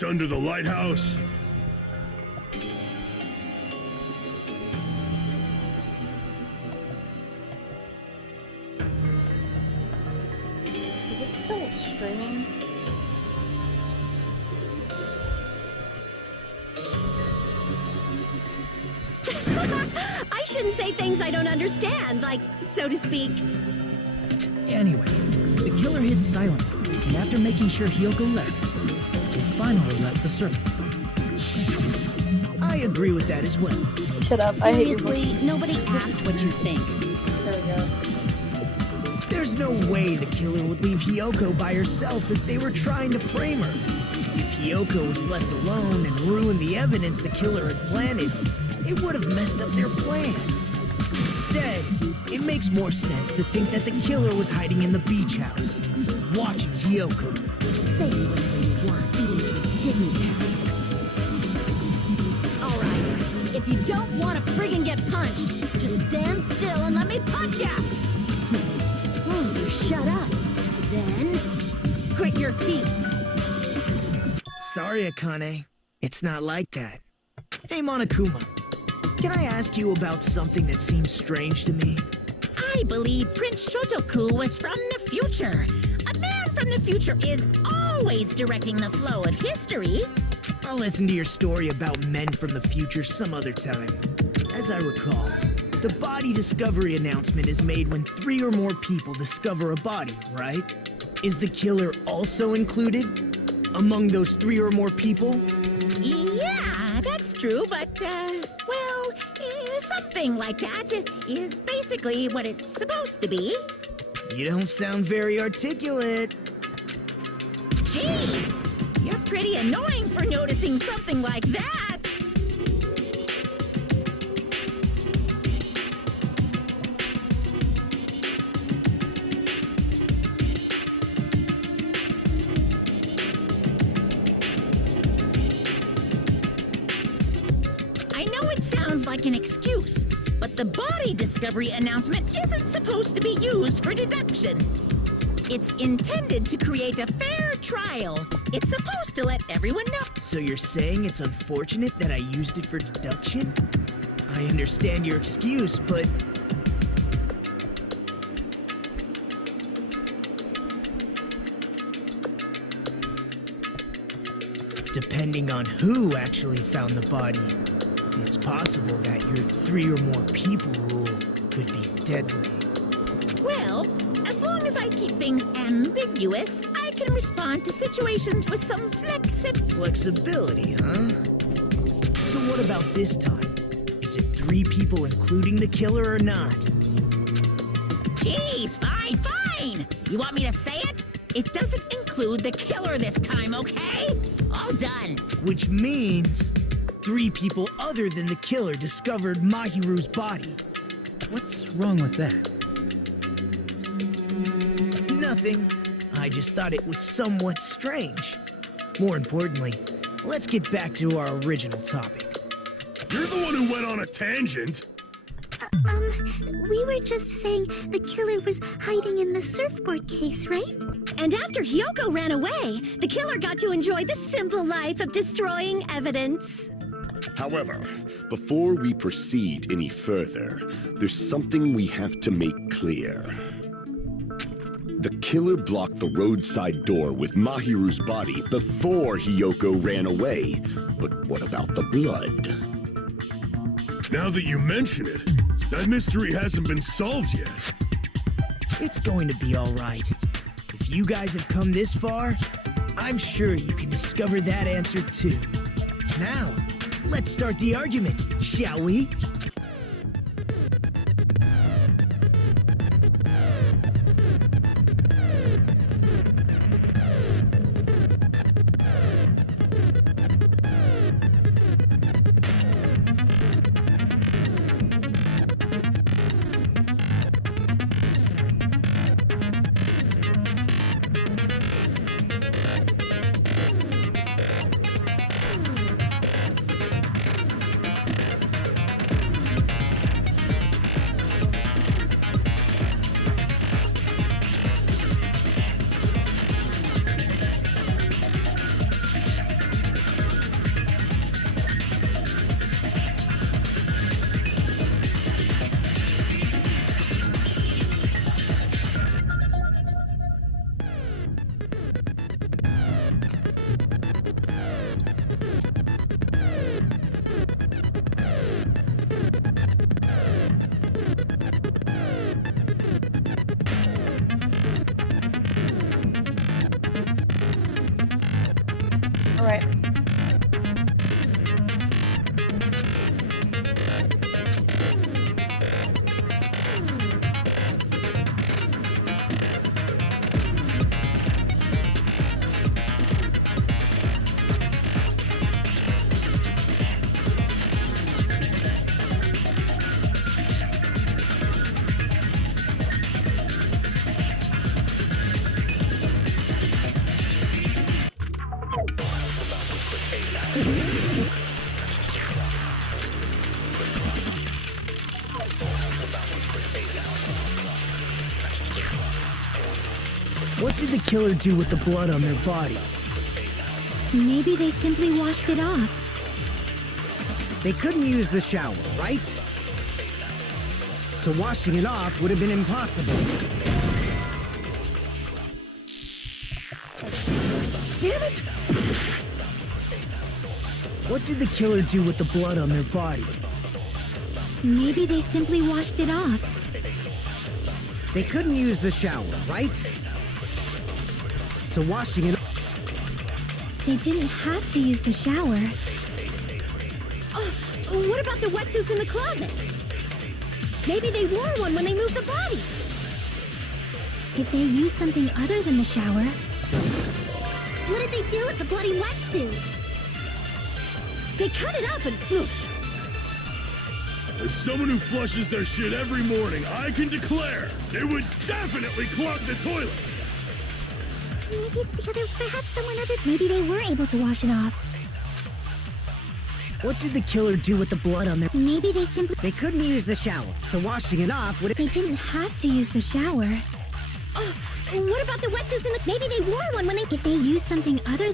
just under the lighthouse? Is it still streaming? I shouldn't say things I don't understand, like, so to speak. Anyway, the killer hid silently, and after making sure Hiyoko left, they finally left the surface. I agree with that as well. Shut up, I hate your Seriously, voice. nobody asked what you think. There we go. There's no way the killer would leave Hiyoko by herself if they were trying to frame her. If Hiyoko was left alone and ruined the evidence the killer had planted, it would have messed up their plan. Instead, it makes more sense to think that the killer was hiding in the beach house, watching Hiyoko. Say whatever you want, even if you didn't ask. Alright, if you don't want to friggin' get punched, just stand still and let me punch ya! Oh, you shut up. Then, grit your teeth. Sorry, Akane. It's not like that. Hey, Monokuma. Can I ask you about something that seems strange to me? I believe Prince Shotoku was from the future. A man from the future is always directing the flow of history. I'll listen to your story about men from the future some other time. As I recall, the body discovery announcement is made when 3 or more people discover a body, right? Is the killer also included among those 3 or more people? Yeah, that's true, but, something like that is basically what it's supposed to be. You don't sound very articulate. Jeez, you're pretty annoying for noticing something like that. I know it sounds like an excuse, but the body discovery announcement isn't supposed to be used for deduction. It's intended to create a fair trial. It's supposed to let everyone know. So you're saying it's unfortunate that I used it for deduction? I understand your excuse, but... depending on who actually found the body, it's possible that your 3 or more people rule could be deadly. Well, as long as I keep things ambiguous, I can respond to situations with some Flexibility, huh? So what about this time? Is it 3 people including the killer or not? Jeez, fine. You want me to say it? It doesn't include the killer this time, okay? All done. Which means 3 people other than the killer discovered Mahiru's body. What's wrong with that? Nothing. I just thought it was somewhat strange. More importantly, let's get back to our original topic. You're the one who went on a tangent. We were just saying the killer was hiding in the surfboard case, right? And after Hiyoko ran away, the killer got to enjoy the simple life of destroying evidence. However, before we proceed any further, there's something we have to make clear. The killer blocked the roadside door with Mahiru's body before Hiyoko ran away. But what about the blood? Now that you mention it, that mystery hasn't been solved yet. It's going to be all right. If you guys have come this far, I'm sure you can discover that answer too. Now, let's start the argument, shall we? Alright. What did the killer do with the blood on their body? Maybe they simply washed it off. They couldn't use the shower, right? So washing it off would have been impossible. Damn it! What did the killer do with the blood on their body? Maybe they simply washed it off. They couldn't use the shower, right? So washing it... They didn't have to use the shower. Oh, what about the wetsuits in the closet? Maybe they wore one when they moved the body. If they used something other than the shower... What did they do with the bloody wetsuit? They cut it up and... Oops. As someone who flushes their shit every morning, I can declare it would definitely clog the toilet. Maybe it's the other, perhaps someone other. Maybe they were able to wash it off. What did the killer do with the blood on their... Maybe they simply. They couldn't use the shower, so washing it off would... They didn't have to use the shower. Oh, what about the wetsuits in the... Maybe they wore one when they... If they used something other...